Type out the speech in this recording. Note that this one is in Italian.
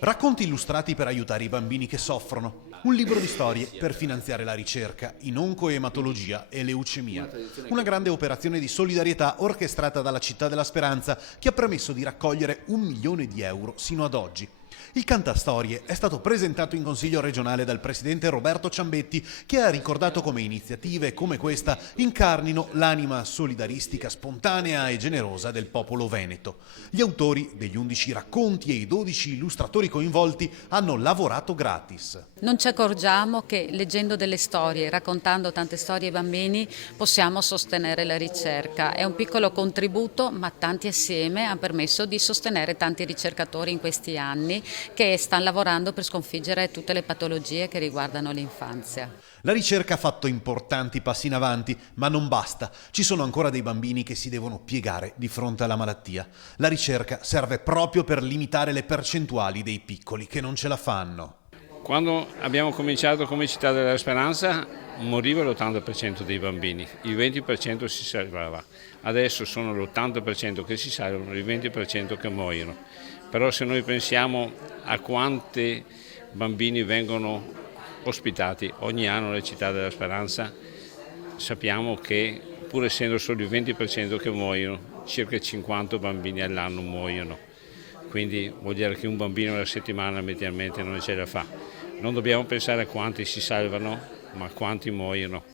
Racconti illustrati per aiutare i bambini che soffrono. Un libro di storie per finanziare la ricerca in oncoematologia e leucemia. Una grande operazione di solidarietà orchestrata dalla Città della Speranza che ha permesso di raccogliere 1 milione di euro sino ad oggi. Il Cantastorie è stato presentato in Consiglio regionale dal presidente Roberto Ciambetti, che ha ricordato come iniziative come questa incarnino l'anima solidaristica, spontanea e generosa del popolo veneto. Gli autori degli 11 racconti e i 12 illustratori coinvolti hanno lavorato gratis. Non ci accorgiamo che leggendo delle storie, raccontando tante storie ai bambini, possiamo sostenere la ricerca. È un piccolo contributo, ma tanti assieme hanno permesso di sostenere tanti ricercatori in questi anni che stanno lavorando per sconfiggere tutte le patologie che riguardano l'infanzia. La ricerca ha fatto importanti passi in avanti, ma non basta. Ci sono ancora dei bambini che si devono piegare di fronte alla malattia. La ricerca serve proprio per limitare le percentuali dei piccoli che non ce la fanno. Quando abbiamo cominciato come Città della Speranza moriva l'80% dei bambini, il 20% si salvava. Adesso sono l'80% che si salvano, il 20% che muoiono. Però se noi pensiamo a quanti bambini vengono ospitati ogni anno nella Città della Speranza, sappiamo che pur essendo solo il 20% che muoiono, circa 50 bambini all'anno muoiono. Quindi vuol dire che un bambino alla settimana mediamente non ce la fa. Non dobbiamo pensare a quanti si salvano, ma a quanti muoiono.